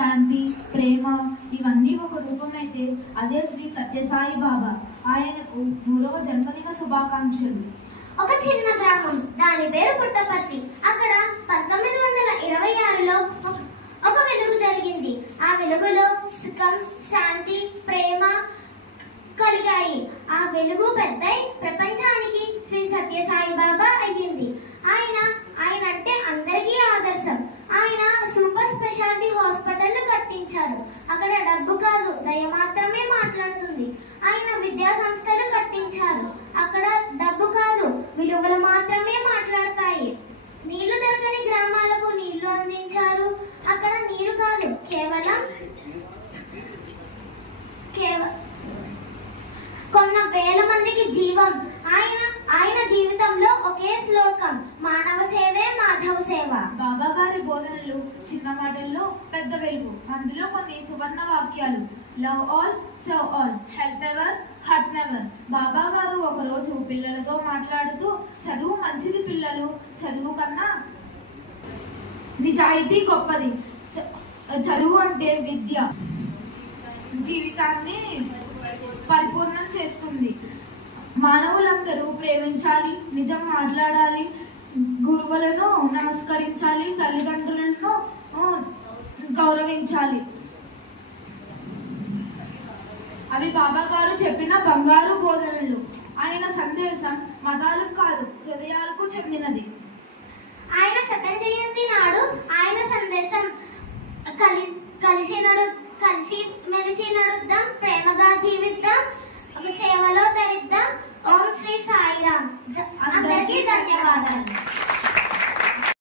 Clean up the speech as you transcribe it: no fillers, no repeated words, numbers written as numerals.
శాంతి, ప్రేమ ఇవన్నీ ఒక రూపమైతే అదే శ్రీ సత్యసాయి బాబా. ఆయనకు 100వ జన్మదిన శుభాకాంక్షలు. ఒక చిన్న గ్రామం, దాని పేరు పుట్టపర్తి. అక్కడ 1926లో ఒక వెలుగు జరిగింది. ఆ వెలుగులో సుఖం, శాంతి, ప్రేమ కలిగాయి. ఆ వెలుగు పెద్దై ప్రపంచానికి శ్రీ సత్యసాయి బాబా అయ్యింది. ఆయన అంటే అందరికీ ఆదర్శం. ఆయన సూపర్ స్పెషాలిటీ హాస్పిటల్ కట్టించారు. అక్కడ డబ్బు కాదు, దయ మాత్రమే మాట్లాడుతుంది. ఆయన విద్యా సంస్థలు కట్టించారు. అక్కడ డబ్బు కాదు, విలువలు మాత్రమే మాట్లాడతాయి. నీళ్లు దొరకని గ్రామాలకు నీళ్లు అందించారు. అక్కడ నీరు కాదు, కేవలం కొన్న వేల మందికి జీవం. ఆయన జీవితంలో ఒకే శ్లోకం, మానవ సేవే మాధవ సేవ. బాబా గారి బోధనలు చిన్న మాటల్లో పెద్ద వెలుగు. అందులో కొన్ని సువర్ణ వాక్యాలు. Love all, serve all, help ever, hurt never. Baba గారు ఒకరోజు పిల్లలతో మాట్లాడుతూ, చదువు మంచిది పిల్లలు, చదువు కన్నా నిజాయితీ గొప్పది. చదువు అంటే విద్య జీవితాన్ని పరిపూర్ణం చేస్తుంది. మానవులందరూ ప్రేమించాలి, నిజం మాట్లాడాలి, గురువులను నమస్కరించాలి, తల్లిదండ్రులను గౌరవించాలి. అవి బాబా గారు చెప్పిన బంగారు బోధనలు. ఆయన సందేశం మతాలకు కాదు, హృదయాలకు చెందినది. ఆయన శతం జయంతి